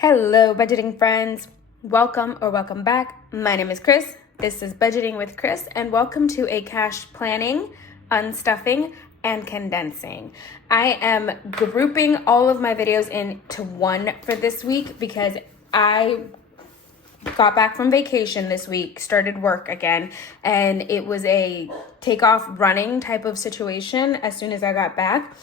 Hello, budgeting friends. Welcome or welcome back. My name is Chris. This is Budgeting with Chris, and welcome to a cash planning, unstuffing, and condensing. I am grouping all of my videos into one for this week because I got back from vacation this week, started work again, and it was a takeoff running type of situation as soon as I got back.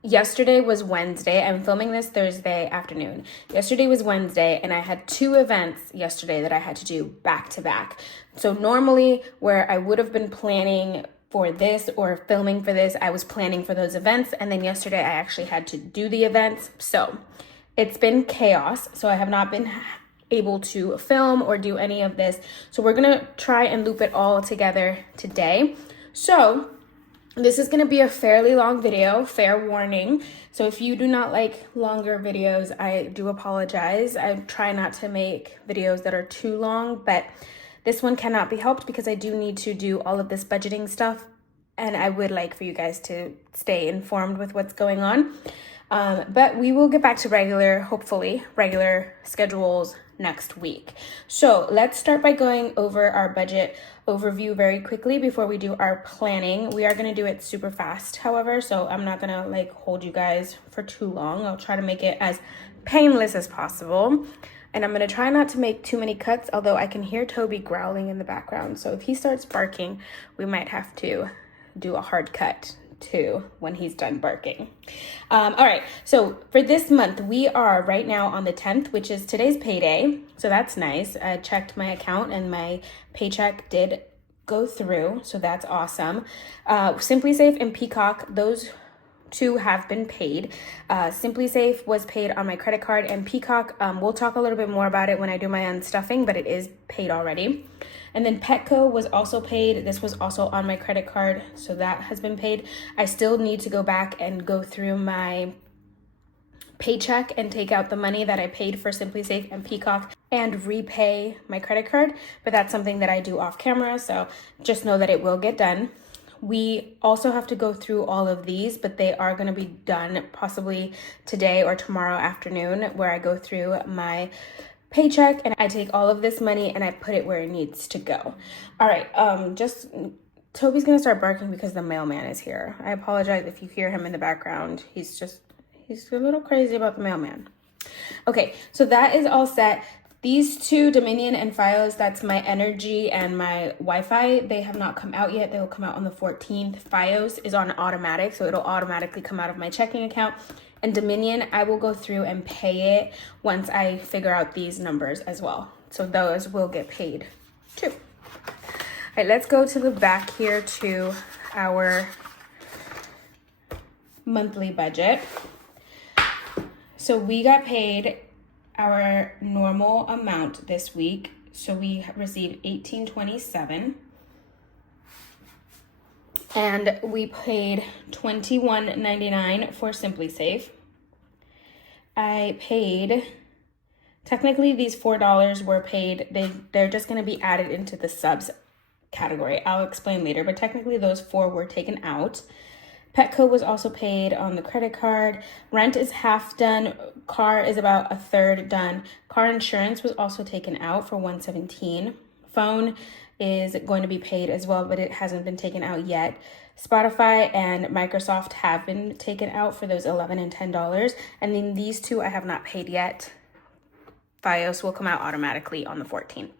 Yesterday was Wednesday. I'm filming this Thursday afternoon. Yesterday was Wednesday, and I had two events yesterday that I had to do back to back. So normally where I would have been planning for this or filming for this, I was planning for those events, and then yesterday I actually had to do the events. So it's been chaos. So I have not been able to film or do any of this. So we're gonna try and loop it all together today. So this is going to be a fairly long video, fair warning. So if you do not like longer videos, I do apologize. I try not to make videos that are too long, but this one cannot be helped because I do need to do all of this budgeting stuff, and I would like for you guys to stay informed with what's going on. But we will get back to hopefully regular schedules next week. So let's start by going over our budget overview very quickly before we do our planning. We are going to do it super fast, however, so I'm not going to hold you guys for too long. I'll try to make it as painless as possible. And I'm going to try not to make too many cuts, although I can hear Toby growling in the background. So if he starts barking, we might have to do a hard cut too when he's done barking. All right, so for this month, we are right now on the 10th, which is today's payday. So that's nice. I checked my account and my paycheck did go through. So that's awesome. Simply Safe and Peacock, those two have been paid. Simply Safe was paid on my credit card, and Peacock, we'll talk a little bit more about it when I do my unstuffing, but it is paid already. And then Petco was also paid. This was also on my credit card, so that has been paid. I still need to go back and go through my paycheck and take out the money that I paid for Simply Safe and Peacock and repay my credit card, but that's something that I do off camera, so just know that it will get done. We also have to go through all of these, but they are going to be done possibly today or tomorrow afternoon, where I go through my paycheck and I take all of this money and I put it where it needs to go. All right, Toby's gonna start barking because the mailman is here. I apologize if you hear him in the background. He's a little crazy about the mailman. Okay, so that is all set. These two, Dominion and Fios, that's my energy and my Wi-Fi, they have not come out yet. They will come out on the 14th. Fios is on automatic, so it'll automatically come out of my checking account. And Dominion, I will go through and pay it once I figure out these numbers as well. So those will get paid too. All right, let's go to the back here to our monthly budget. So we got paid our normal amount this week. So we received $18.27. And we paid $21.99 for Simply Safe. I paid, technically these $4 were paid, they're just going to be added into the subs category. I'll explain later, but technically those $4 were taken out. Petco was also paid on the credit card. Rent is half done. Car is about a third done. Car insurance was also taken out for $117. Phone is going to be paid as well, but it hasn't been taken out yet. Spotify and Microsoft have been taken out for those $11 and $10. And then these two I have not paid yet. Fios will come out automatically on the 14th.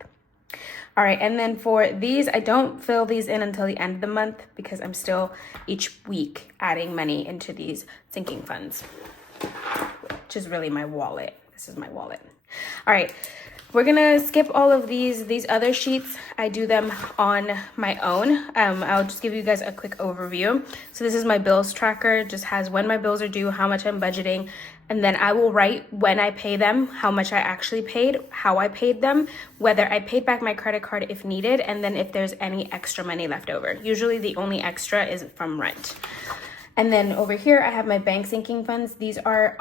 All right, and then for these, I don't fill these in until the end of the month because I'm still each week adding money into these sinking funds, which is really my wallet. This is my wallet. All right. We're gonna skip all of these other sheets. I do them on my own. I'll just give you guys a quick overview. So this is my bills tracker, just has when my bills are due, how much I'm budgeting, and then I will write when I pay them, how much I actually paid, how I paid them, whether I paid back my credit card if needed, and then if there's any extra money left over. Usually the only extra is from rent. And then over here, I have my bank sinking funds. These are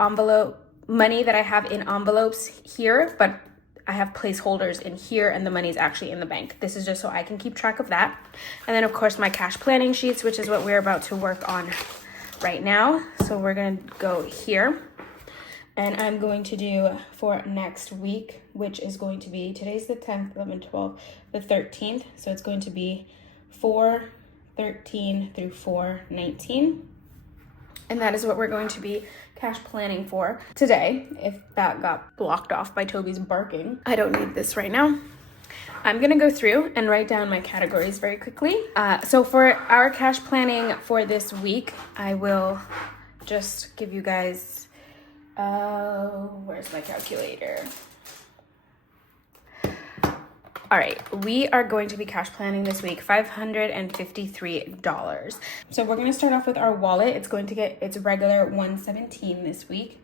money that I have in envelopes here, but I have placeholders in here and the money is actually in the bank. This is just so I can keep track of that. And then of course my cash planning sheets, which is what we're about to work on right now. So we're gonna go here. And I'm going to do for next week, which is going to be, today's the 10th, 11, 12, the 13th. So it's going to be 4/13 through 4/19. And that is what we're going to be cash planning for today. If that got blocked off by Toby's barking, I don't need this right now. I'm gonna go through and write down my categories very quickly. So for our cash planning for this week, I will just give you guys, where's my calculator? All right, we are going to be cash planning this week, $553. So we're gonna start off with our wallet. It's going to get its regular $117 this week.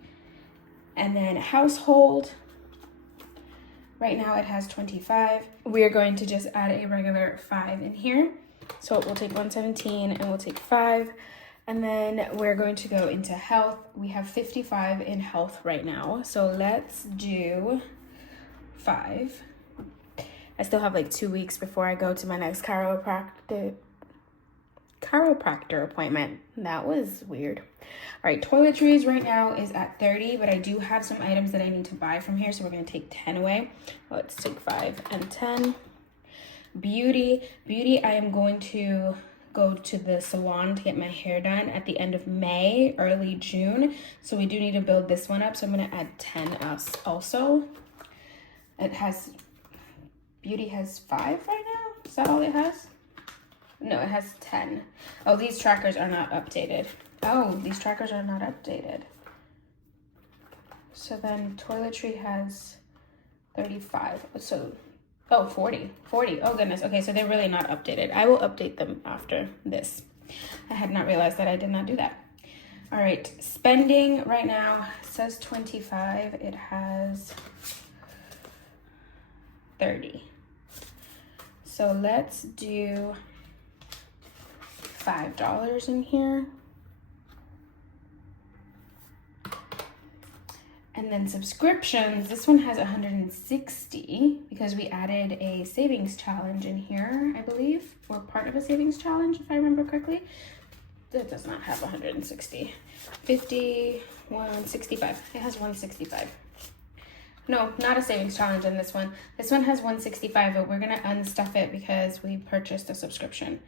And then household, right now it has 25. We are going to just add a regular 5 in here. So we'll take 117 and we'll take 5. And then we're going to go into health. We have 55 in health right now. So let's do 5. I still have like 2 weeks before I go to my next chiropractor appointment. That was weird. All right, toiletries right now is at 30, but I do have some items that I need to buy from here, so we're gonna take 10 away. Let's take 5 and 10. Beauty, I am going to go to the salon to get my hair done at the end of May, early June. So we do need to build this one up. So I'm gonna add 10 also. Beauty has 5 right now? Is that all it has? No, it has 10. Oh, these trackers are not updated. Oh, these trackers are not updated. So then toiletry has 35. So, oh, 40. Oh, goodness. Okay, so they're really not updated. I will update them after this. I had not realized that I did not do that. All right, spending right now says 25. It has 30. So let's do $5 in here. And then subscriptions, this one has 160 because we added a savings challenge in here, I believe, or part of a savings challenge, if I remember correctly. That does not have 160. 50, 165. It has 165. No, not a savings challenge in this one. This one has 165, but we're gonna unstuff it because we purchased a subscription.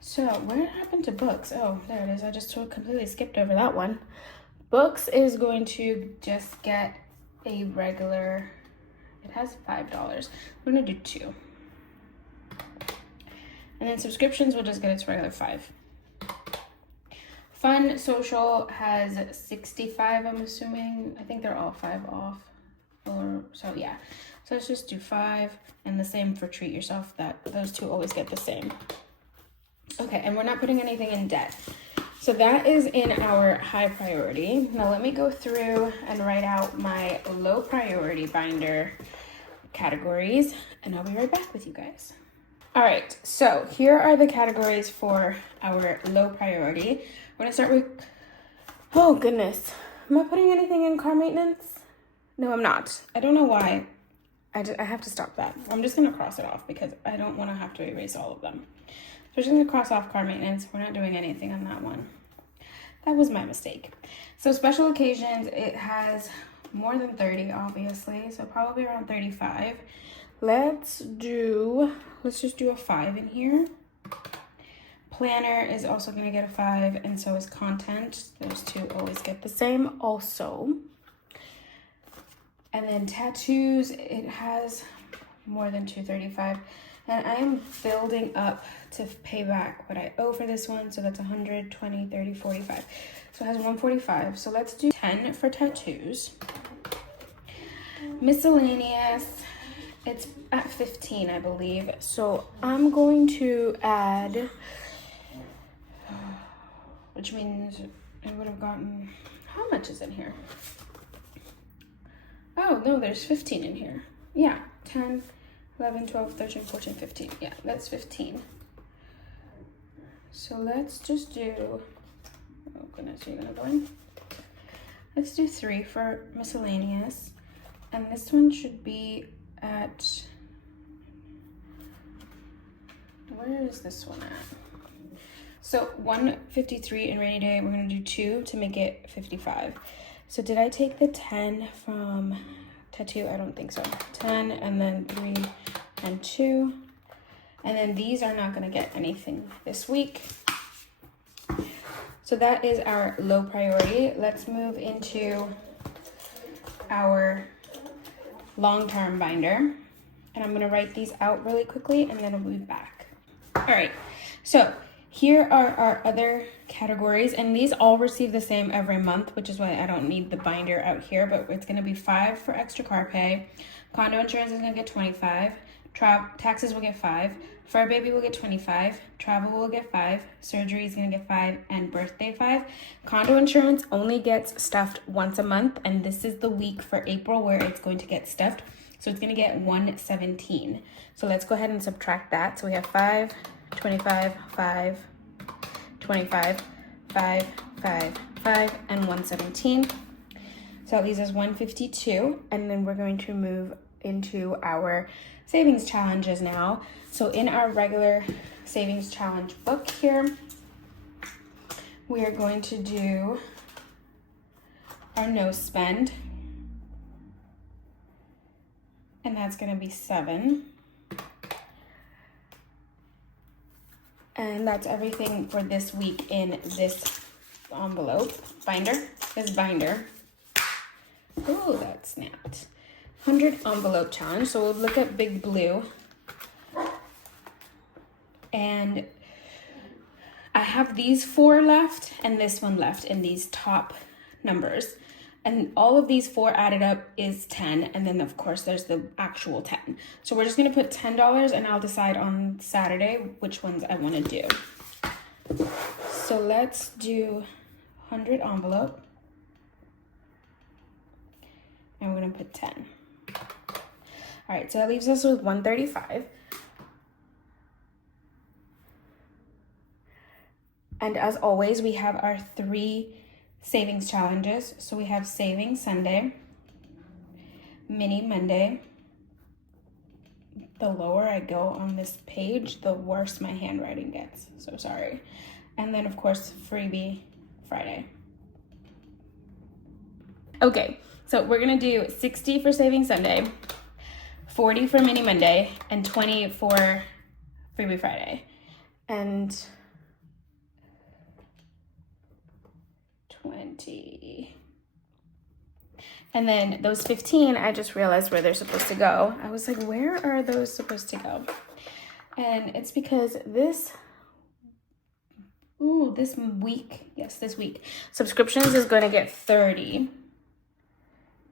So where happened to books? Oh, there it is. I just completely skipped over that one. Books is going to just get a regular, it has $5. We're gonna do 2. And then subscriptions will just get its regular 5. Fun Social has 65, I'm assuming. I think they're all 5 off. So yeah, so let's just do 5, and the same for Treat Yourself. Those two always get the same. Okay, and we're not putting anything in debt. So that is in our high priority. Now let me go through and write out my low priority binder categories, and I'll be right back with you guys. All right, so here are the categories for our low priority. We're gonna start with, oh goodness, am I putting anything in car maintenance? No, I'm not. I don't know why. I have to stop that. I'm just going to cross it off because I don't want to have to erase all of them. So we're just going to cross off car maintenance. We're not doing anything on that one. That was my mistake. So special occasions, it has more than 30, obviously. So probably around 35. Let's just do a 5 in here. Planner is also going to get a 5, and so is content. Those two always get the same also. And then tattoos, it has more than 235. And I am building up to pay back what I owe for this one. So that's 100, 20, 30, 45. So it has 145. So let's do 10 for tattoos. Miscellaneous, it's at 15, I believe. So I'm going to add, which means I would have gotten, how much is in here? Oh, no, there's 15 in here. Yeah, 10, 11, 12, 13, 14, 15. Yeah, that's 15. So let's just do, oh goodness, are you gonna go in? Let's do 3 for miscellaneous. And this one should be at, where is this one at? So 153 in rainy day, we're gonna do 2 to make it 55. So did I take the 10 from tattoo? I don't think so. 10 and then 3 and 2. And then these are not gonna get anything this week. So that is our low priority. Let's move into our long-term binder. And I'm gonna write these out really quickly and then I'll be back. All right, so here are our other categories, and these all receive the same every month, which is why I don't need the binder out here, but it's gonna be 5 for extra car pay. Condo insurance is gonna get 25. Taxes will get 5. Fur baby will get 25. Travel will get 5. Surgery is gonna get 5, and birthday 5. Condo insurance only gets stuffed once a month, and this is the week for April where it's going to get stuffed. So it's gonna get 117. So let's go ahead and subtract that. So we have 5, 25, 5, 25, 5, 5, 5, and 117. So that leaves us 152. And then we're going to move into our savings challenges now. So in our regular savings challenge book here, we are going to do our no spend. And that's gonna be 7. And that's everything for this week in this this binder. Oh, that snapped. 100 envelope challenge. So we'll look at Big Blue. And I have these 4 left and this one left in these top numbers. And all of these 4 added up is 10. And then of course there's the actual 10. So we're just gonna put $10 and I'll decide on Saturday which ones I wanna do. So let's do 100 envelope. And we're gonna put 10. All right, so that leaves us with 135. And as always, we have our 3 savings challenges. So we have Saving Sunday, Mini Monday. The lower I go on this page, the worse my handwriting gets. So sorry. And then of course, Freebie Friday. Okay, so we're gonna do 60 for Saving Sunday, 40 for Mini Monday, and 20 for Freebie Friday. And 20. And then those 15, I just realized where they're supposed to go. I was like, where are those supposed to go? And it's because this week, subscriptions is going to get 30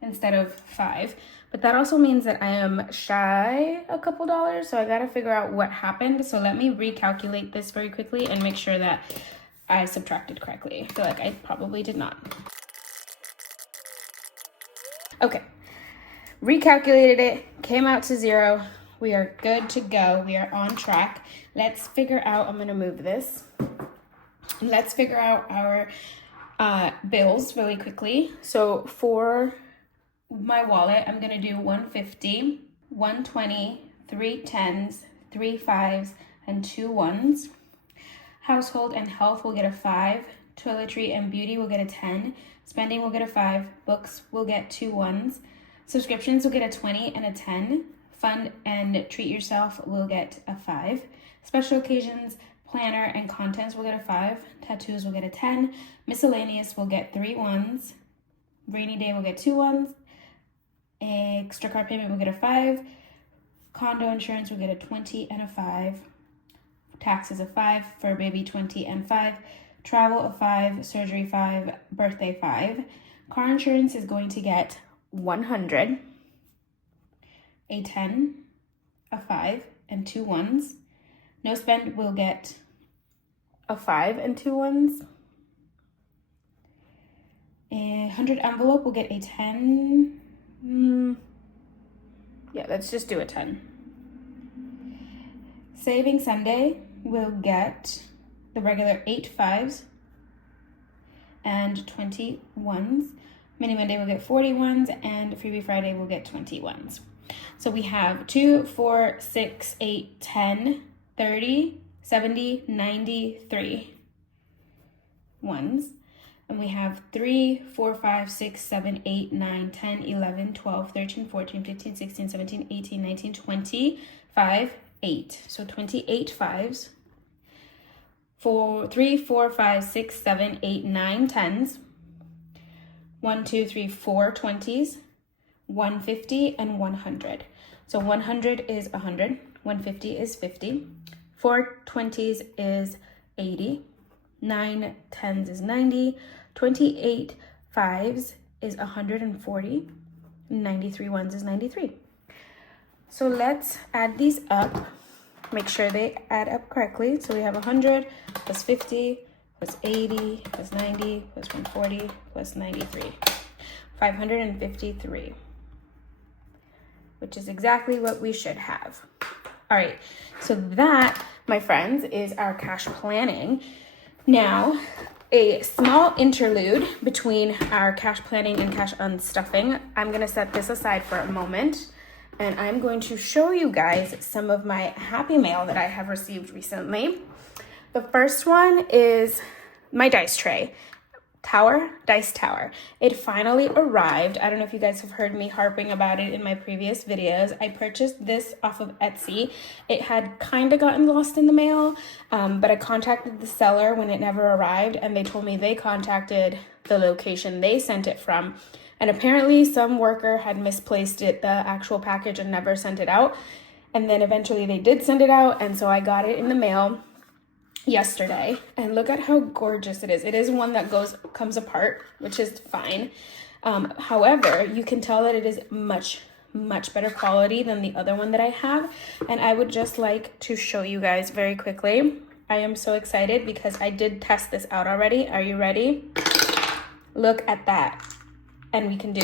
instead of 5. But that also means that I am shy a couple dollars. So I got to figure out what happened. So let me recalculate this very quickly and make sure that I subtracted correctly. I feel like I probably did not. Okay, recalculated it, came out to 0. We are good to go. We are on track. Let's figure out, I'm gonna move this. Let's figure out our bills really quickly. So for my wallet, I'm gonna do 150, 120, 3 10s, 3 5s, and 2 1s. Household and health will get a 5. Toiletry and beauty will get a 10. Spending will get a 5. Books will get 2 1s. Subscriptions will get a 20 and a 10. Fun and treat yourself will get a 5. Special occasions, planner, and contents will get a 5. Tattoos will get a 10. Miscellaneous will get 3 1s. Rainy day will get 2 1s. Extra car payment will get a 5. Condo insurance will get a 20 and a 5. Taxes a 5, fur baby 20 and 5, travel a 5, surgery 5, birthday 5. Car insurance is going to get 100, a 10, a 5, and 2 1s. No spend will get a 5 and 2 1s. A 100 envelope will get a 10. Yeah, let's just do a 10. Saving Sunday will get the regular 8 5s and 20 1s. Mini Monday will get 40 1s, and Freebie Friday will get 20 1s. So we have 2, 4, 6, 8, 10, 30, 70, 93 1s. And we have 3, 4, 5, 6, 7, 8, 9, 10, 11, 12, 13, 14, 15, 16, 17, 18, 19, 20, 5, 8. So 28 fives. 3, 4, 5, 6, 7, 8, 9 tens. 1, 2, 3, 4 20s. 150 and 100. So 100 is 100. 150 is 50. 4 20s is 80. 9 tens is 90. 28 fives is 140. 93 ones is 93. So let's add these up. Make sure they add up correctly. So we have 100 plus 50 plus 80 plus 90 plus 140 plus 93. 553, which is exactly what we should have. All right, so that, my friends, is our cash planning. Now, a small interlude between our cash planning and cash unstuffing. I'm gonna set this aside for a moment, and I'm going to show you guys some of my happy mail that I have received recently. The first one is my dice tray. Dice tower. It finally arrived. I don't know if you guys have heard me harping about it in my previous videos. I purchased this off of Etsy. It had kind of gotten lost in the mail, but I contacted the seller when it never arrived, and they told me they contacted the location they sent it from, and apparently some worker had misplaced it, the actual package, and never sent it out. And then eventually they did send it out, and so I got it in the mail yesterday, and look at how gorgeous it is. It is one that comes apart, which is fine. However, you can tell that it is much better quality than the other one that I have, and I would just like to show you guys very quickly. I am so excited because I did test this out already. Are you ready? Look at that. And we can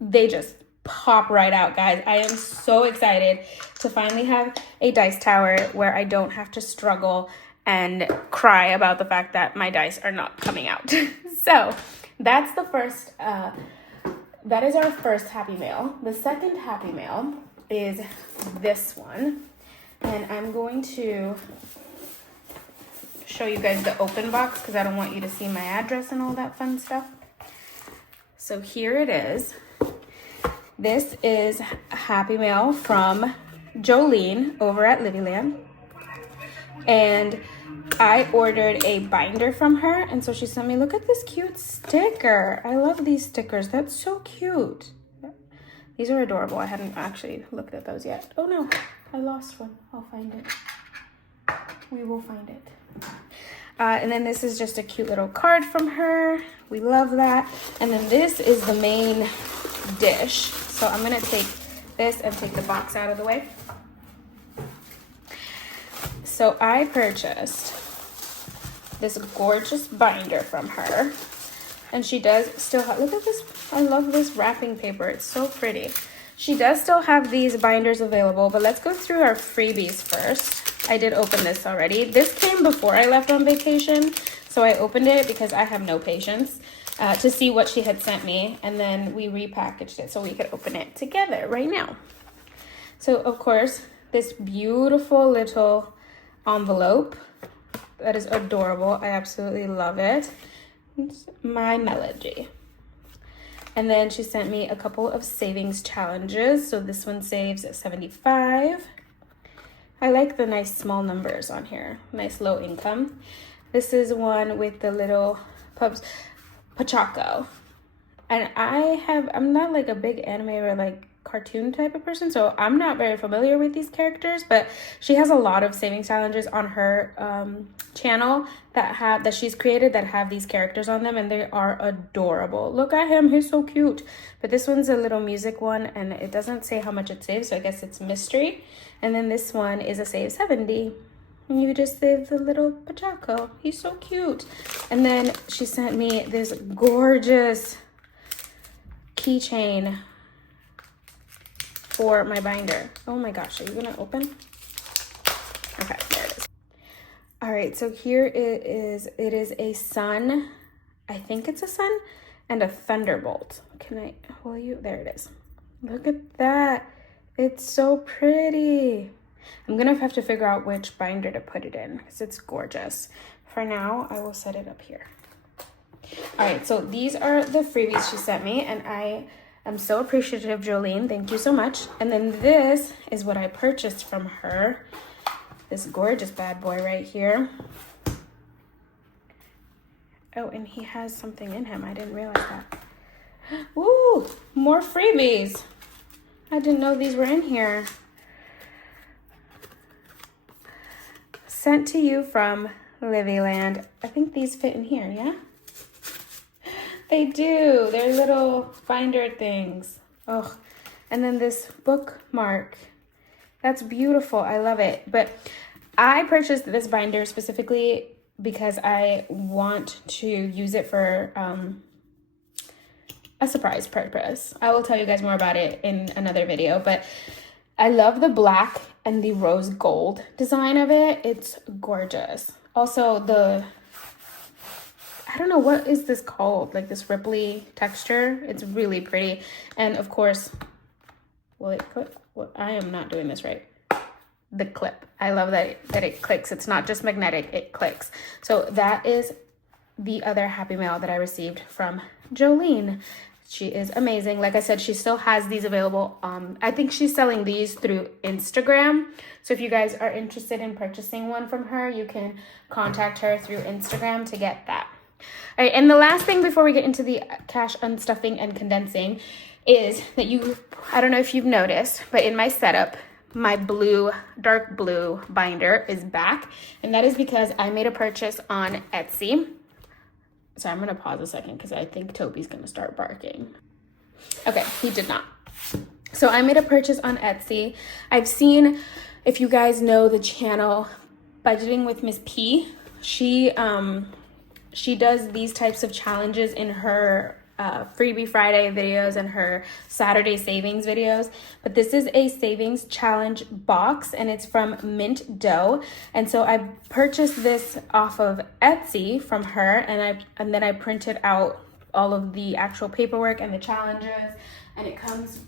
they just pop right out, guys. I am so excited to finally have a dice tower where I don't have to struggle and cry about the fact that my dice are not coming out. So that's the first, that is our first happy mail. The second happy mail is this one, and I'm going to show you guys the open box because I don't want you to see my address and all that fun stuff. So here it is. This is a happy mail from Jolene over at Livyland. And I ordered a binder from her, and so she sent me, look at this cute sticker. I love these stickers. That's so cute. These are adorable. I hadn't actually looked at those yet. Oh no, I lost one. I'll find it. We will find it. And then this is just a cute little card from her. We love that. And then this is the main dish. So I'm gonna take this and take the box out of the way. So I purchased this gorgeous binder from her, and she does still have, look at this, I love this wrapping paper, it's so pretty. She does still have these binders available, but let's go through our freebies first. I did open this already. This came before I left on vacation, so I opened it because I have no patience to see what she had sent me, and then we repackaged it so we could open it together right now. So of course, this beautiful little envelope that is adorable. I absolutely love it. It's my melody. And then she sent me a couple of savings challenges. So this one saves 75. I like the nice small numbers on here. Nice low income. This is one with the little pups, Pachaco. And I'm not like a big anime or like cartoon type of person, so I'm not very familiar with these characters, but she has a lot of savings challenges on her channel that she's created that have these characters on them, and they are adorable. Look at him, he's so cute. But this one's a little music one, and it doesn't say how much it saves, so I guess it's mystery. And then this one is a save 70. And you just save the little Pachaco. He's so cute. And then she sent me this gorgeous keychain for my binder. Oh my gosh, are you gonna open? Okay, there it is. All right, so here it is. It is a sun. I think it's a sun and a thunderbolt. There it is. Look at that. It's so pretty. I'm gonna have to figure out which binder to put it in because it's gorgeous. For now, I will set it up here. All right, so these are the freebies she sent me, and I am so appreciative, Jolene. Thank you so much. And then this is what I purchased from her. This gorgeous bad boy right here. Oh, and he has something in him. I didn't realize that. Ooh, more freebies. I didn't know these were in here. Sent to you from Livyland. I think these fit in here, yeah? They do. They're little binder things. Oh, and then this bookmark. That's beautiful. I love it. But I purchased this binder specifically because I want to use it for a surprise purpose. I will tell you guys more about it in another video, but I love the black and the rose gold design of it. It's gorgeous. Also, I don't know, what is this called? Like this ripply texture. It's really pretty. And of course, will it click? Well, I am not doing this right. The clip. I love that it clicks. It's not just magnetic, it clicks. So that is the other happy mail that I received from Jolene. She is amazing. Like I said, she still has these available. I think she's selling these through Instagram. So if you guys are interested in purchasing one from her, you can contact her through Instagram to get that. All right, and the last thing before we get into the cash unstuffing and condensing is that I don't know if you've noticed, but in my setup, my dark blue binder is back. And that is because I made a purchase on Etsy. So I'm gonna pause a second because I think Toby's gonna start barking. Okay, he did not. So I made a purchase on Etsy. I've seen, if you guys know the channel Budgeting with Miss P, she does these types of challenges in her Freebie Friday videos and her Saturday savings videos. But this is a savings challenge box and it's from Mint Dough. And so I purchased this off of Etsy from her, and then I printed out all of the actual paperwork and the challenges, and it comes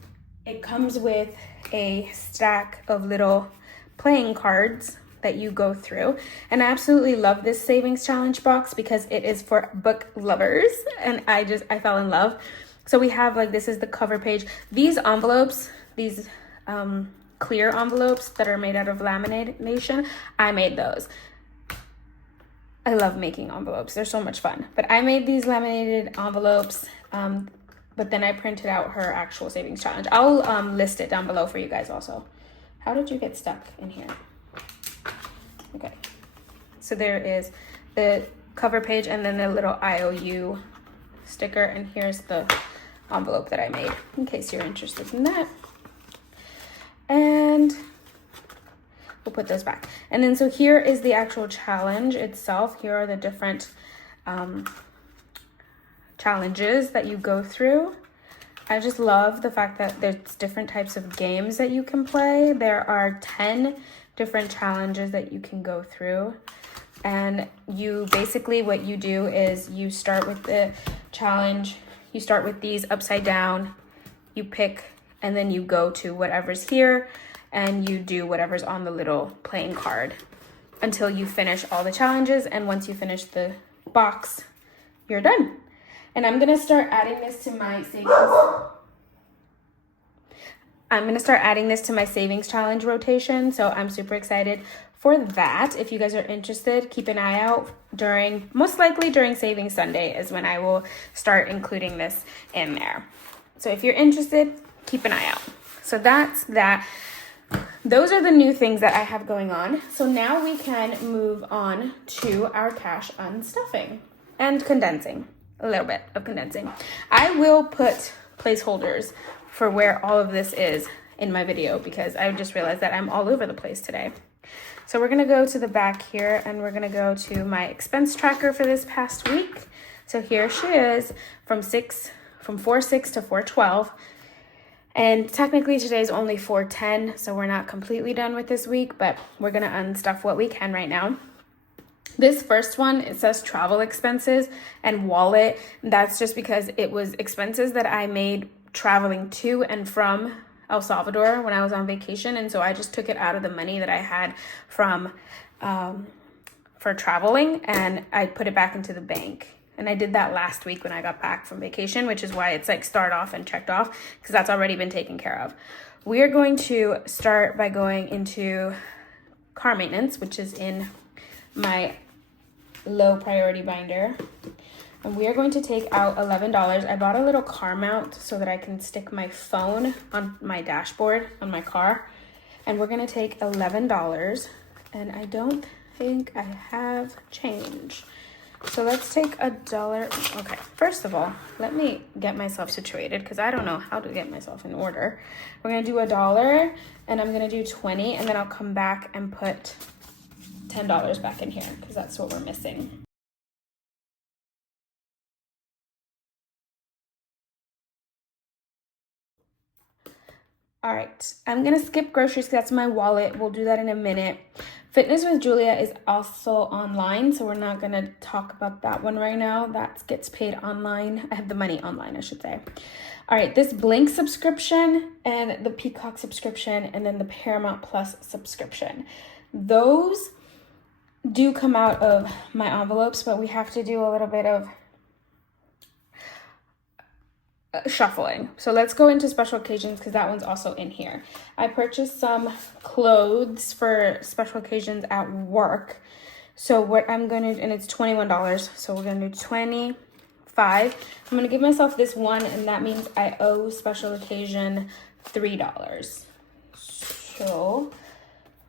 with a stack of little playing cards that you go through. And I absolutely love this savings challenge box because it is for book lovers, and I fell in love. So we have, like, this is the cover page. These envelopes, these clear envelopes that are made out of lamination, I made those. I love making envelopes. They're so much fun. But I made these laminated envelopes, but then I printed out her actual savings challenge. I'll list it down below for you guys also. How did you get stuck in here? Okay, so there is the cover page and then the little IOU sticker, and here's the envelope that I made in case you're interested in that. And we'll put those back. And then so here is the actual challenge itself. Here are the different challenges that you go through. I just love the fact that there's different types of games that you can play. There are 10 different challenges that you can go through. And you basically, what you do is you start with the challenge, you start with these upside down, you pick, and then you go to whatever's here, and you do whatever's on the little playing card until you finish all the challenges. And once you finish the box, you're done. And I'm gonna start adding this to my savings challenge rotation. So I'm super excited for that. If you guys are interested, keep an eye out most likely during Savings Sunday is when I will start including this in there. So if you're interested, keep an eye out. So that's that. Those are the new things that I have going on. So now we can move on to our cash unstuffing and condensing. A little bit of condensing. I will put placeholders for where all of this is in my video because I just realized that I'm all over the place today. So we're gonna go to the back here and we're gonna go to my expense tracker for this past week. So here she is from 4/6 to 4/12. And technically today's only 4/10, so we're not completely done with this week, but we're gonna unstuff what we can right now. This first one, it says travel expenses and wallet. That's just because it was expenses that I made traveling to and from El Salvador when I was on vacation. And so I just took it out of the money that I had from for traveling, and I put it back into the bank. And I did that last week when I got back from vacation, which is why it's like start off and checked off, because that's already been taken care of. We are going to start by going into car maintenance, which is in my low priority binder. And we are going to take out $11. I bought a little car mount so that I can stick my phone on my dashboard on my car. And we're gonna take $11. And I don't think I have change. So let's take $1. Okay, first of all, let me get myself situated because I don't know how to get myself in order. We're gonna do $1 and I'm gonna do 20, and then I'll come back and put $10 back in here because that's what we're missing. All right, I'm gonna skip groceries because that's my wallet. We'll do that in a minute. Fitness with Julia is also online, so we're not gonna talk about that one right now. That gets paid online. I have the money online, I should say. All right, this Blink subscription and the Peacock subscription and then the Paramount Plus subscription. Those do come out of my envelopes, but we have to do a little bit of shuffling. So let's go into special occasions because that one's also in here. I purchased some clothes for special occasions at work. So what I'm going to, and it's $21. So we're going to do 25. I'm going to give myself this one, and that means I owe special occasion $3. So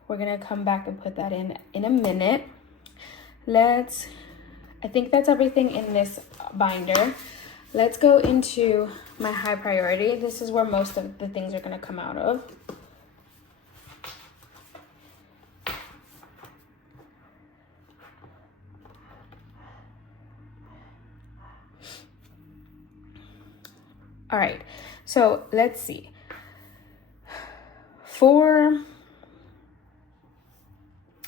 we're going to come back and put that in a minute. I think that's everything in this binder. Let's go into my high priority. This is where most of the things are going to come out of. All right, so let's see. For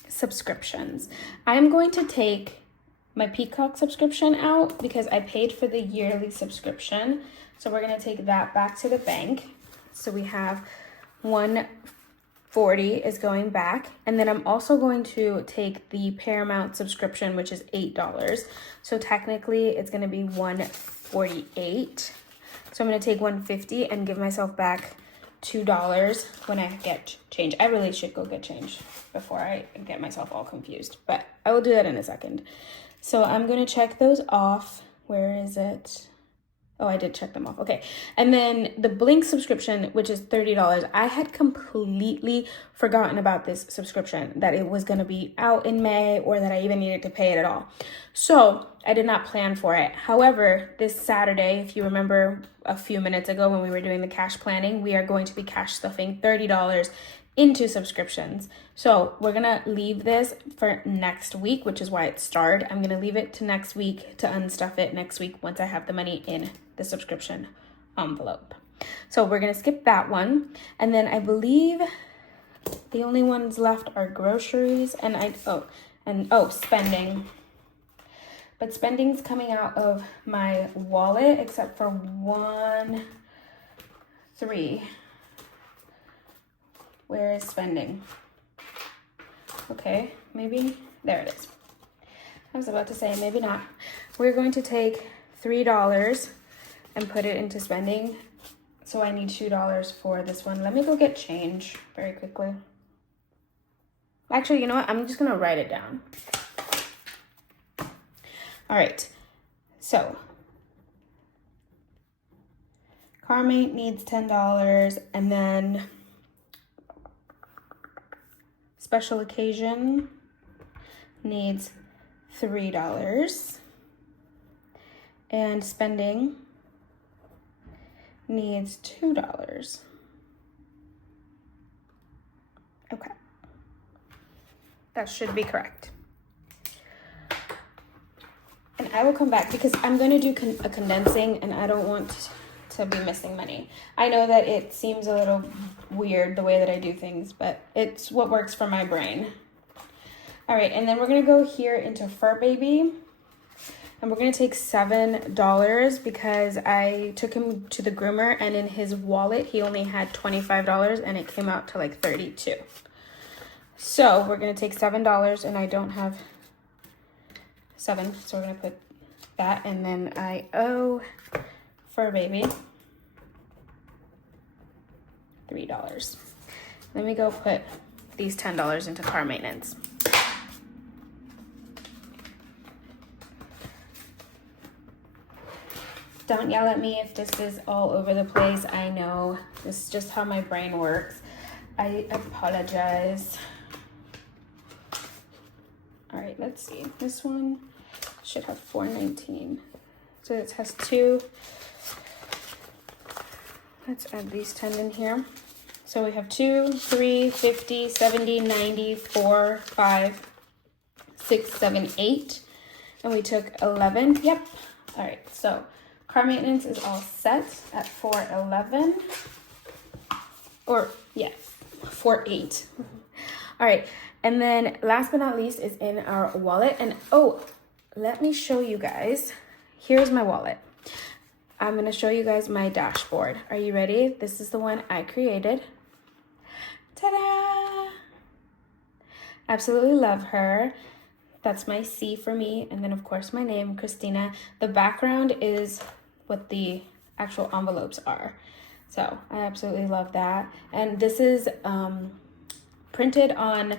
subscriptions, I'm going to take my Peacock subscription out because I paid for the yearly subscription. So we're gonna take that back to the bank. So we have $140 is going back. And then I'm also going to take the Paramount subscription, which is $8. So technically it's gonna be $148. So I'm gonna take $150 and give myself back $2 when I get change. I really should go get change before I get myself all confused, but I will do that in a second. So I'm going to check those off. Where is it? Oh, I did check them off. Okay. And then the Blink subscription, which is $30. I had completely forgotten about this subscription, that it was going to be out in May or that I even needed to pay it at all. So I did not plan for it. However, this Saturday, if you remember a few minutes ago when we were doing the cash planning, we are going to be cash stuffing $30 into subscriptions. So we're gonna leave this for next week, which is why it starred. I'm gonna leave it to next week to unstuff it next week once I have the money in the subscription envelope. So we're gonna skip that one. And then I believe the only ones left are groceries and spending. But spending's coming out of my wallet except for 3. Where is spending? Okay, maybe there it is. I was about to say maybe not. We're going to take $3 and put it into spending. So I need $2 for this one. Let me go get change very quickly. Actually, you know what? I'm just gonna write it down. All right, so CarMate needs $10, and then special occasion needs $3, and spending needs $2. Okay, that should be correct. And I will come back because I'm going to do a condensing and I don't want to be missing money. I know that it seems a little weird the way that I do things, but it's what works for my brain. All right, and then we're gonna go here into Fur Baby, and we're gonna take $7 because I took him to the groomer and in his wallet, he only had $25 and it came out to like $32. So we're gonna take $7 and I don't have 7, so we're gonna put that. And then I owe Fur Baby $3. Let me go put these $10 into car maintenance. Don't yell at me if this is all over the place. I know this is just how my brain works. I apologize. All right, let's see. This one should have $4.19. So it has two. Let's add these 10 in here. So we have 2, 3, 50, 70, 90, 4, 5, 6, 7, 8. And we took 11. Yep. All right, so car maintenance is all set at $4.11. Or, yes, $4.08. All right, and then last but not least is in our wallet. And oh, let me show you guys. Here's my wallet. I'm gonna show you guys my dashboard. Are you ready? This is the one I created. Ta-da! Absolutely love her. That's my C for me. And then of course my name, Christina. The background is what the actual envelopes are. So I absolutely love that. And this is printed on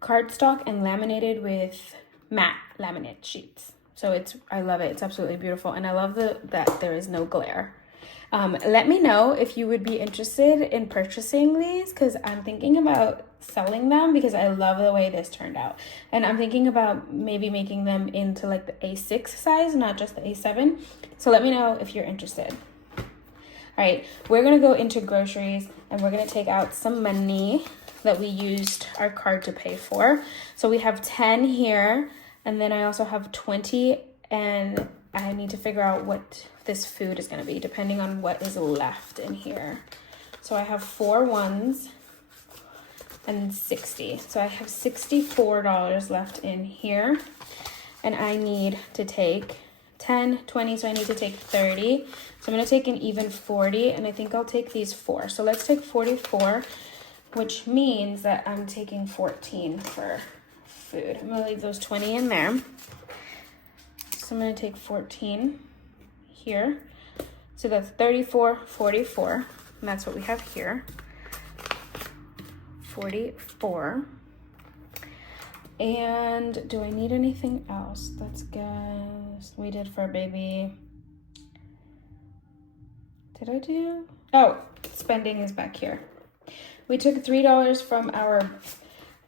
cardstock and laminated with matte laminate sheets. So I love it. It's absolutely beautiful. And I love that there is no glare. Let me know if you would be interested in purchasing these, because I'm thinking about selling them because I love the way this turned out. And I'm thinking about maybe making them into like the A6 size, not just the A7. So let me know if you're interested. All right, we're gonna go into groceries and we're gonna take out some money that we used our card to pay for. So we have 10 here, and then I also have 20, and I need to figure out what this food is gonna be depending on what is left in here. So I have 4 ones and 60. So I have $64 left in here, and I need to take 10, 20, so I need to take 30. So I'm gonna take an even 40, and I think I'll take these 4. So let's take 44, which means that I'm taking 14 for food. I'm gonna leave those 20 in there. So I'm gonna take 14 here. So that's 34, 44, and that's what we have here. 44. And do I need anything else? Let's guess. We did Fur Baby. Did I do? Oh, spending is back here. We took $3 from our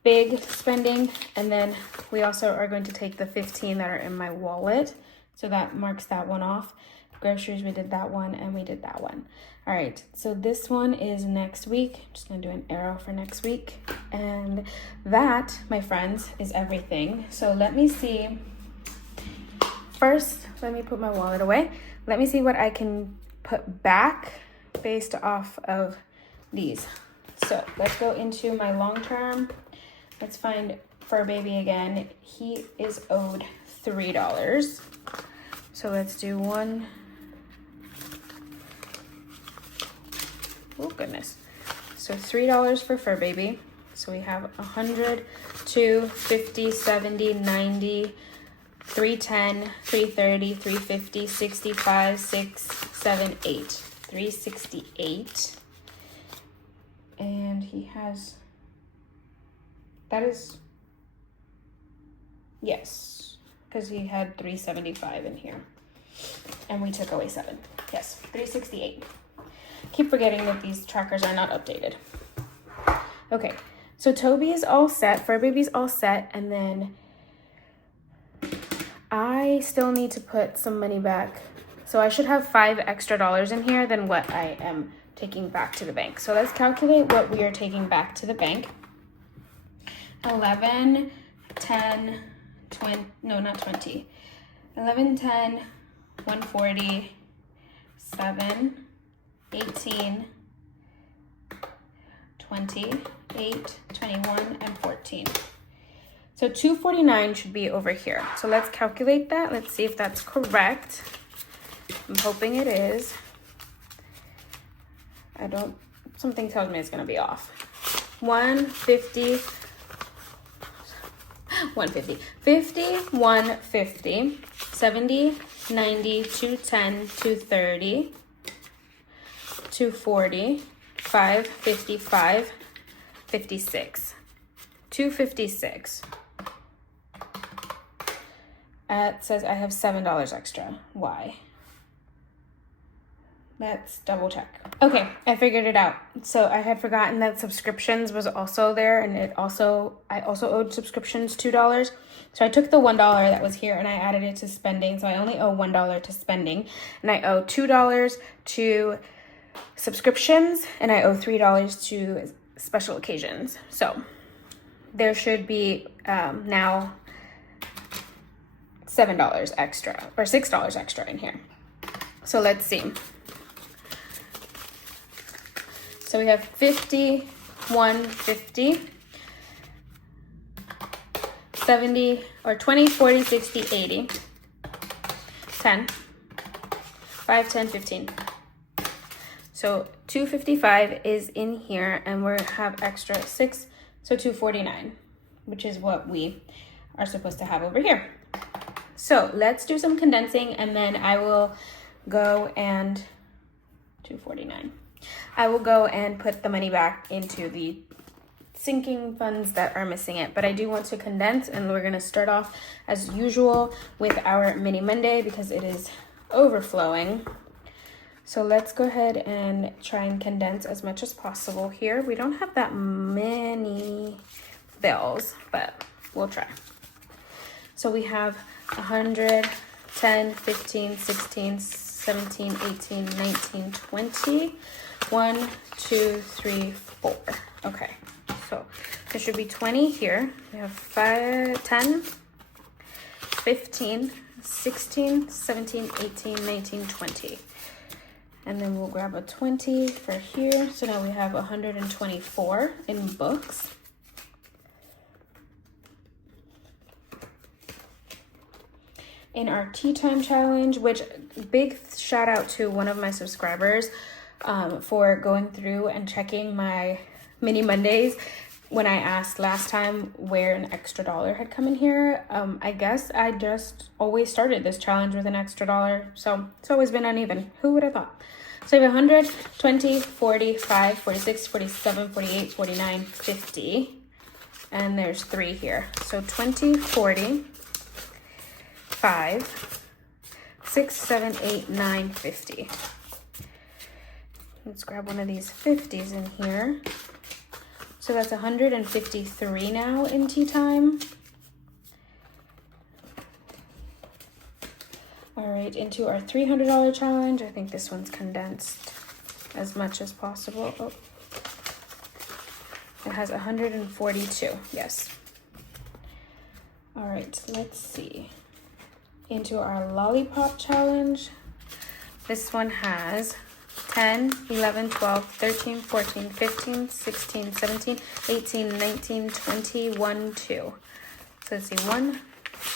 big spending, and then we also are going to take the 15 that are in my wallet. So that marks that one off. Groceries, we did that one, and we did that one. All right, so this one is next week. I'm just gonna do an arrow for next week. And that, my friends, is everything. So let me see. First, let me put my wallet away. Let me see what I can put back based off of these. So let's go into my long term. Let's find Fur Baby again. He is owed $3. So let's do one. Oh goodness. So $3 for Fur Baby. So we have 100, 2, 50, 70, 90, 310, 330, 350, 65, 6, 7, 8. 368. And he has, that is, yes, because he had 375 in here. And we took away 7. Yes, 368. Keep forgetting that these trackers are not updated. Okay, so Toby is all set, Fur Baby's all set, and then I still need to put some money back. So I should have $5 extra in here than what I am taking back to the bank. So let's calculate what we are taking back to the bank. 11, 10, 20, no, not 20. 11, 10, 140, 7, 18, 20, 8, 21, and 14. So 249 should be over here. So let's calculate that. Let's see if that's correct. I'm hoping it is. Something tells me it's gonna be off. 150, 50, 150, 70, 90, 210, 230, 240, 555, 56. 256. It says I have $7 extra. Why? Let's double check. Okay, I figured it out. So I had forgotten that subscriptions was also there, and I also owed subscriptions $2. So I took the $1 that was here and I added it to spending. So I only owe $1 to spending, and I owe $2 to subscriptions, and I owe $3 to special occasions. So there should be now $7 extra or $6 extra in here. So let's see. So we have 50, 150, 70 or 20, 40, 60, 80, 10, 5, 10, 15. So 255 is in here, and we have extra 6, so 249, which is what we are supposed to have over here. So let's do some condensing, and then I will go and 249. I will go and put the money back into the sinking funds that are missing it. But I do want to condense, and we're gonna start off as usual with our mini Monday because it is overflowing. So let's go ahead and try and condense as much as possible here. We don't have that many bills, but we'll try. So we have 100, 10, 15, 16, 17, 18, 19, 20. 1, 2, 3, 4. Okay, so there should be 20 here. We have 5, 10, 15, 16, 17, 18, 19, 20. And then we'll grab a 20 for here. So now we have 124 in books. In our tea time challenge, which big shout out to one of my subscribers for going through and checking my mini Mondays when I asked last time where an extra $1 had come in here. I guess I just always started this challenge with an extra $1, so it's always been uneven. Who would have thought? So we have 100, 20, 45, 46, 47, 48, 49, 50, and there's 3 here. So 20, 40, 5, 6, 7, 8, 9, 50. Let's grab one of these 50s in here. So that's 153 now in tea time. All right, into our $300 challenge. I think this one's condensed as much as possible. Oh, it has 142, yes. All right, let's see. Into our lollipop challenge. This one has 10, 11, 12, 13, 14, 15, 16, 17, 18, 19, 20, 1, 2. So let's see, 1,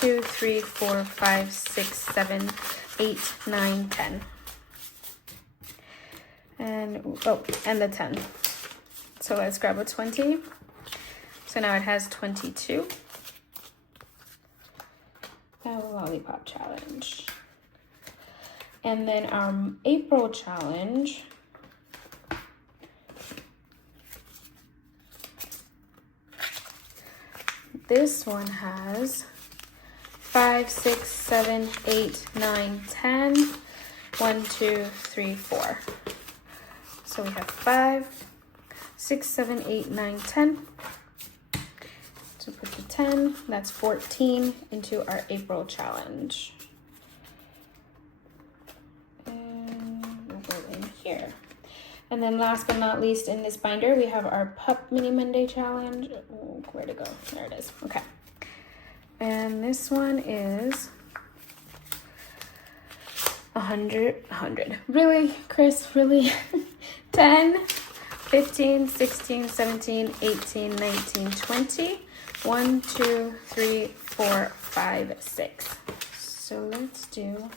2, 3, 4, 5, 6, 7, 8, 9, 10. And, oh, and the 10. So let's grab a 20. So now it has 22. Now the lollipop challenge. And then our April challenge. This one has 5, 6, 7, 8, 9, 10. 1, 2, 3, 4. So we have 5, 6, 7, 8, 9, 10. So put the 10, that's 14 into our April challenge. And we'll go in here. And then last but not least in this binder, we have our Pup Mini Monday challenge. Oh, where to go? There it is. Okay. And this one is 100. Really, Chris? Really? 10, 15, 16, 17, 18, 19, 20. 1, 2, 3, 4, 5, 6. So let's do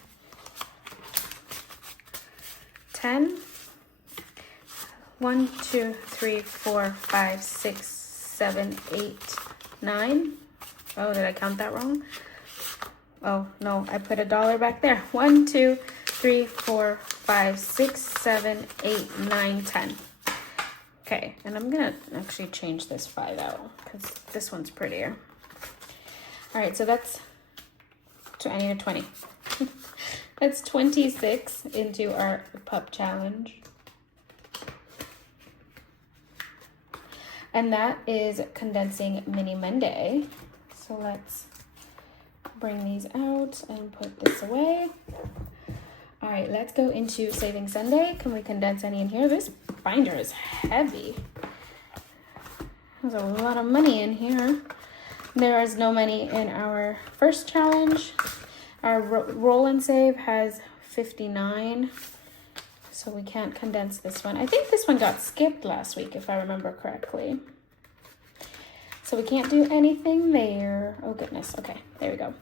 10. 1, 2, 3, 4, 5, 6, 7, 8, 9. Oh, did I count that wrong? Oh no, I put $1 back there. 1, 2, 3, 4, 5, 6, 7, 8, 9, 10. Okay, and I'm gonna actually change this 5 out because this one's prettier. All right, so that's, I need a 20. That's 26 into our pup challenge. And that is Condensing Mini Monday. So let's bring these out and put this away. All right, let's go into Saving Sunday. Can we condense any in here? This binder is heavy. There's a lot of money in here. There is no money in our first challenge. Our roll and save has 59, so we can't condense this one. I think this one got skipped last week, if I remember correctly. So we can't do anything there. Oh goodness, okay, there we go.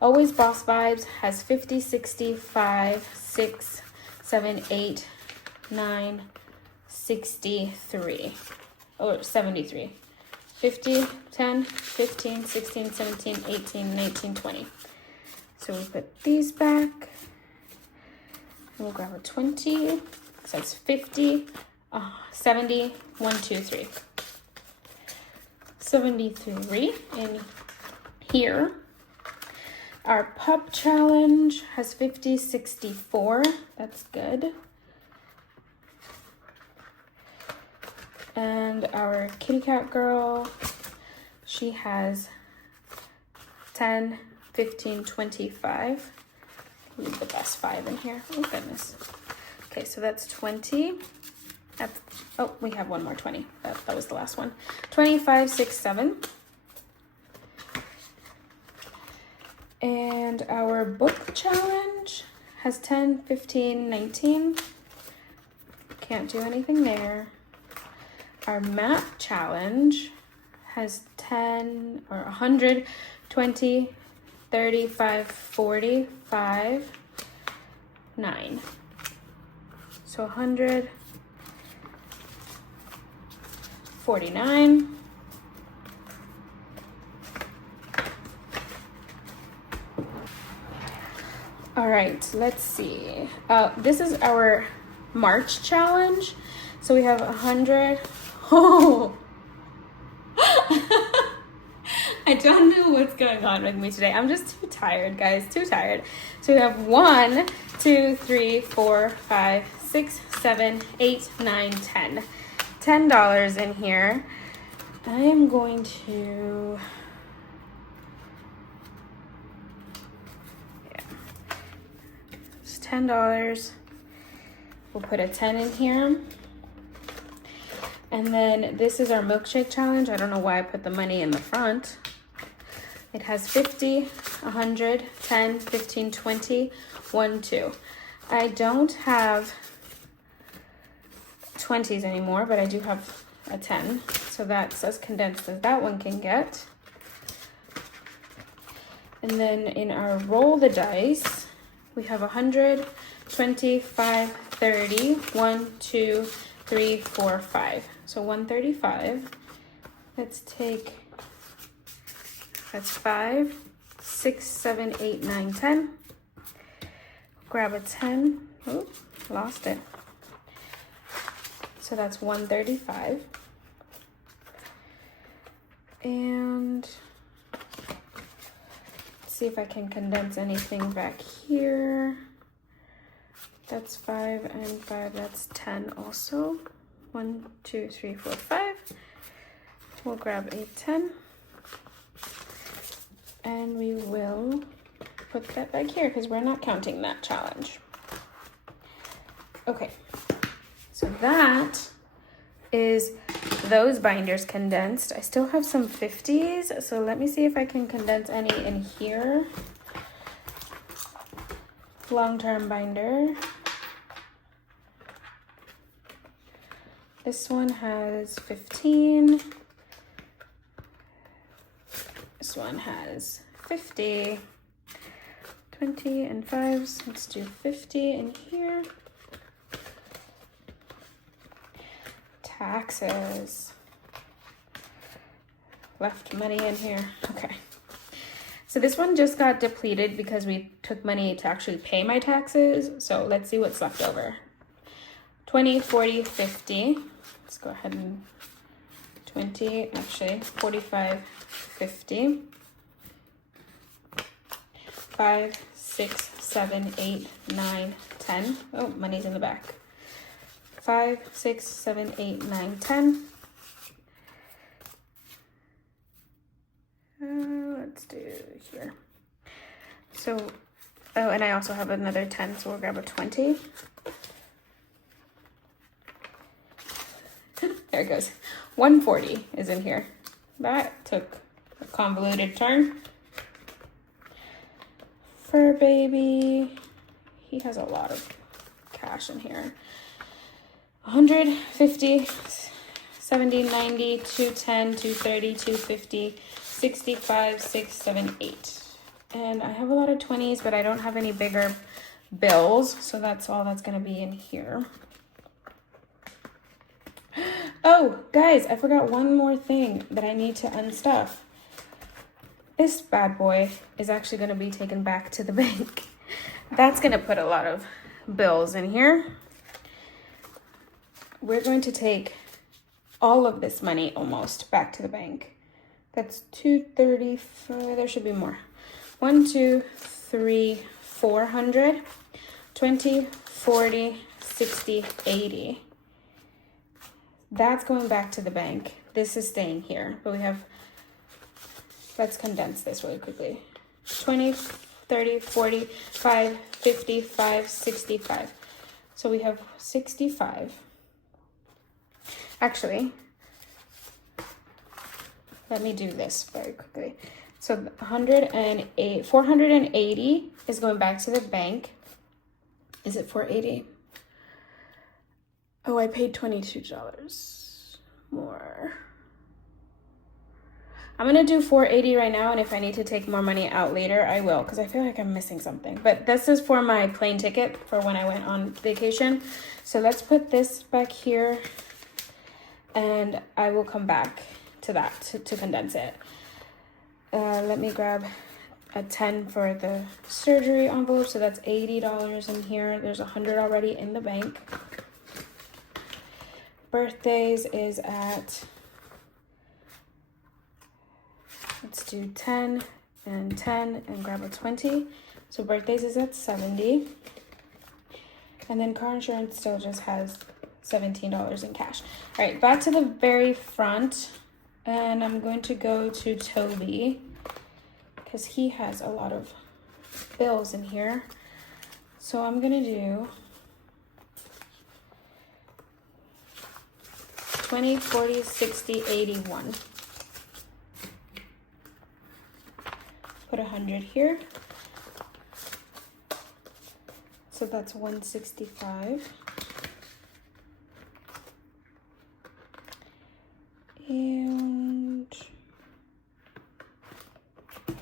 Always Boss Vibes has 50, 65, 6, 7, 8, 9, 63. Oh, 73. 50, 10, 15, 16, 17, 18, 19, 20. So we put these back. And we'll grab a 20. So that's 50, 70, 1, 2, 3. 73 in here. Our pup challenge has 50, 64. That's good. And our kitty cat girl, she has 10, 15, 25. Leave the best 5 in here. Oh goodness. Okay, so that's 20. That's, oh, we have one more 20. That was the last one. 25, 6, 7. And our book challenge has 10, 15, 19. Can't do anything there. Our map challenge has 10 or 100, 20, 35, 45, 9. So 100, 49. All right, let's see. This is our March challenge. So we have 100. Oh, I don't know what's going on with me today. I'm just too tired, guys, too tired. So we have 1, 2, 3, 4, 5, 6, 7, 8, 9, 10. $10 in here. I am going to, it's $10. We'll put a 10 in here. And then this is our milkshake challenge. I don't know why I put the money in the front. It has 50, 100, 10, 15, 20, 1, 2. I don't have 20s anymore, but I do have a 10. So that's as condensed as that one can get. And then in our roll the dice, we have 100, 25, 30, 1, 2, 3, 4, 5. So 135. Let's take, that's 5, 6, 7, 8, 9, 10. Grab a 10. Oh, lost it. So that's 135. And let's see if I can condense anything back here. That's 5 and 5, that's 10 also. 1, 2, 3, 4, 5. We'll grab a 10. And we will put that back here because we're not counting that challenge. Okay, so that is those binders condensed. I still have some 50s, so let me see if I can condense any in here. Long-term binder. This one has 15. This one has 50. 20 and 5s. Let's do 50 in here. Taxes. Left money in here. Okay. So this one just got depleted because we took money to actually pay my taxes. So let's see what's left over. 20, 40, 50. Let's go ahead and 20, actually 45, 50. 5, 6, 7, 8, 9, 10. Oh, money's in the back. 5, 6, 7, 8, 9, 10. Let's do here. So, oh, and I also have another 10, so we'll grab a 20. There it goes. 140 is in here. That took a convoluted turn. Fur baby. He has a lot of cash in here. 100, 50, 70, 90, 210, 230, 250, 65, 6, 7, 8. And I have a lot of 20s, but I don't have any bigger bills, so that's all that's going to be in here. Oh, guys, I forgot one more thing that I need to unstuff. This bad boy is actually going to be taken back to the bank. That's going to put a lot of bills in here. We're going to take all of this money almost back to the bank. That's 235. There should be more. 1, 2, 3, 400, 20, 40, 60, 80. That's going back to the bank. This is staying here, but we have, let's condense this really quickly. 20, 30, 40, 5, 55, 65. So we have 65. Actually, let me do this very quickly. So 480 is going back to the bank. Is it 480? Oh, I paid $22 more. I'm gonna do 480 right now, and if I need to take more money out later, I will, because I feel like I'm missing something. But this is for my plane ticket for when I went on vacation. So let's put this back here, and I will come back to that to condense it. Let me grab a 10 for the surgery envelope, so that's $80 in here. There's 100 already in the bank. Birthdays is at, let's do 10 and 10 and grab a 20. So birthdays is at 70. And then car insurance still just has $17 in cash. All right, back to the very front. And I'm going to go to Toby because he has a lot of bills in here. So I'm gonna do 20, 40, 60, 81. Put 100 here. So that's 165. And there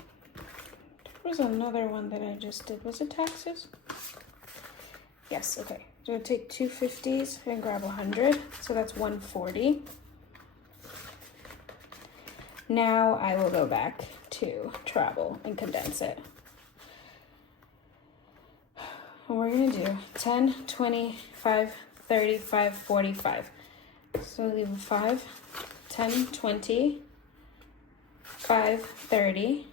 was another one that I just did. Was it taxes? Yes, okay. So I'm gonna take 250s and grab 100. So that's 140. Now I will go back to travel and condense it. And we're gonna do 10, 25, 35, 45. So leave a 5, 10, 20, 5, 30.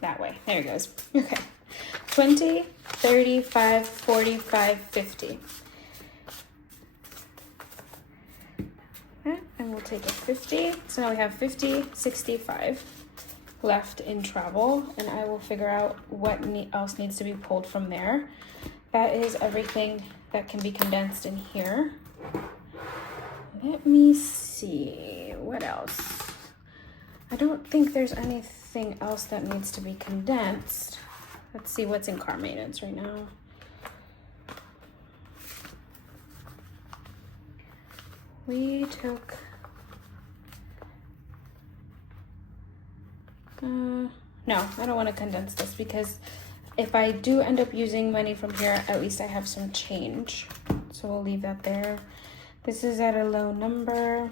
That way, there it goes. Okay, 20, 35, 45, 50. Okay, and we'll take a 50. So now we have 50, 65 left in travel, and I will figure out what else needs to be pulled from there. That is everything that can be condensed in here. Let me see, what else? I don't think there's anything else that needs to be condensed. Let's see what's in car maintenance right now. We took, no, I don't want to condense this because if I do end up using money from here, at least I have some change. So we'll leave that there. This is at a low number.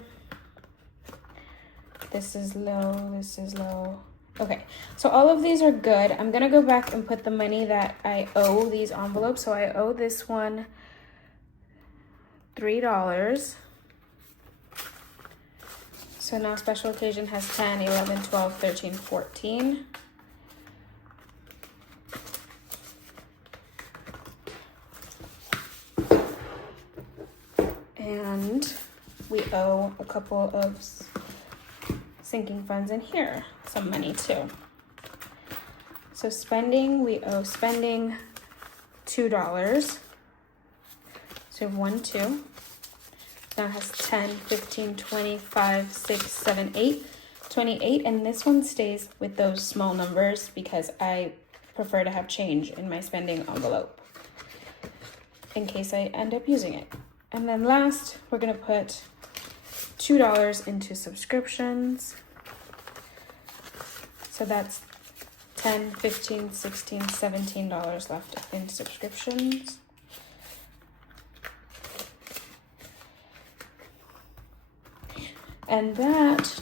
This is low, this is low. Okay, so all of these are good. I'm gonna go back and put the money that I owe these envelopes. So I owe this one $3. So now special occasion has 10, 11, 12, 13, 14. And we owe a couple of sinking funds in here, some money too. So spending, we owe spending $2. So 1, 2. Now it has 10, 15, 25, 6, 7, 8, 28. And this one stays with those small numbers because I prefer to have change in my spending envelope in case I end up using it. And then last, we're gonna put $2 into subscriptions. So that's 10, 15, 16, $17 left in subscriptions. And that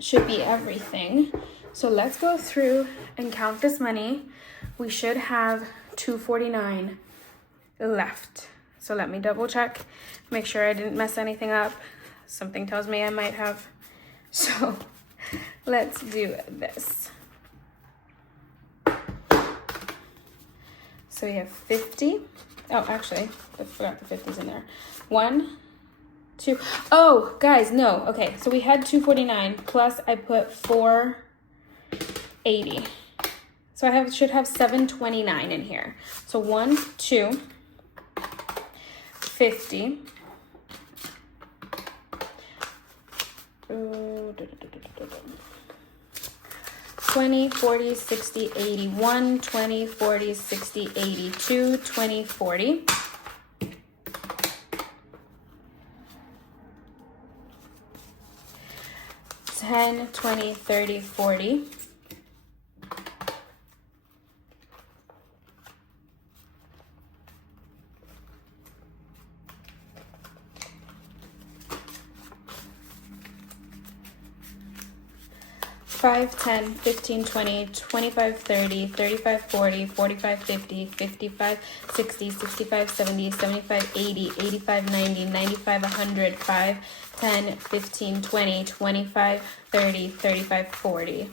should be everything. So let's go through and count this money. We should have $249 left. So let me double check, make sure I didn't mess anything up. Something tells me I might have. So let's do this. So we have 50. Oh, actually, I forgot the 50s in there. 1, 2. Oh, guys, no. Okay, so we had 249 plus I put 480. So I should have 729 in here. So 1, 2, 50. 20, 40, 60, 80. 1, 20, 40, 60, 80. 2, 20, 40. 10, 20, 30, 40. 5, 10, 15, 20, 25, 30, 35, 40, 45, 50, 55, 60, 65, 70, 75, 80, 85, 90, 95, 100, 5, 10, 15, 20, 25, 30, 35, 40.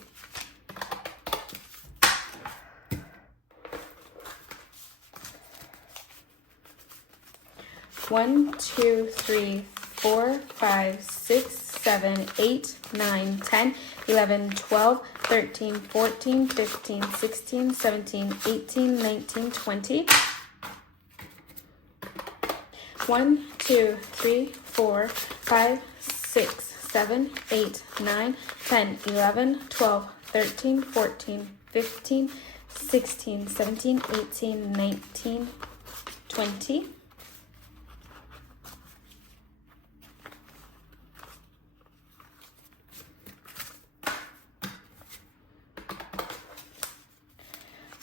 One, 2, 3, 4, 5, 6, 7, 8, 9, 10, 11, 12, 13, 14, 15, 16, 17, 18, 19, 20. 1, 2, 3, 4, 5, 6, 7, 8, 9, 10, 11, 12, 13, 14, 15, 16, 17, 18, 19, 20.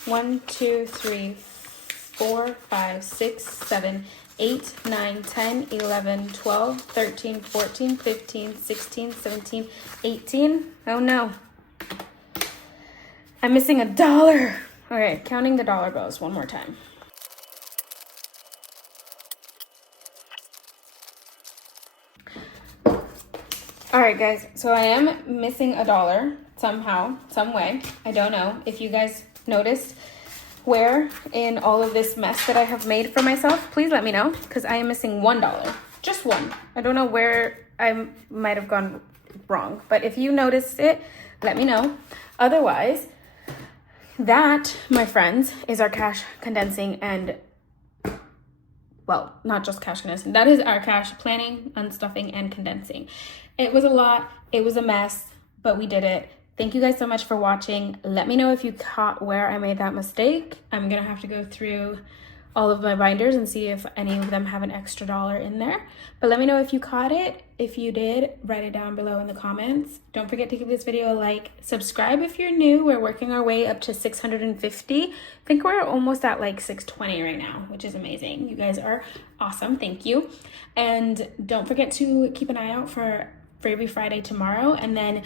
1, 2, 3, 4, 5, 6, 7, 8, 9, 10, 11, 12, 13, 14, 15, 16, 17, 18. Oh no. I'm missing $1. All right, counting the dollar bills one more time. All right, guys, so I am missing $1 somehow, some way. I don't know if you guys noticed where in all of this mess that I have made for myself. Please let me know, because I am missing $1. Just one. I don't know where I might have gone wrong, but if you noticed it, let me know. Otherwise, that, my friends, is our cash condensing and, well, not just cash condensing. That is our cash planning, unstuffing, and condensing. It was a lot. It was a mess, but we did it. Thank you guys so much for watching. Let me know if you caught where I made that mistake. I'm gonna have to go through all of my binders and see if any of them have an extra $1 in there. But let me know if you caught it. If you did, write it down below in the comments. Don't forget to give this video a like. Subscribe if you're new. We're working our way up to 650. I think we're almost at like 620 right now, which is amazing. You guys are awesome. Thank you. And don't forget to keep an eye out for Freebie Friday tomorrow, and then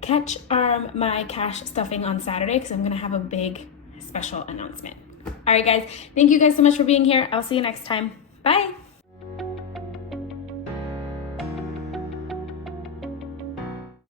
catch my cash stuffing on Saturday because I'm gonna have a big special announcement. All right, guys, thank you guys so much for being here. I'll see you next time. Bye.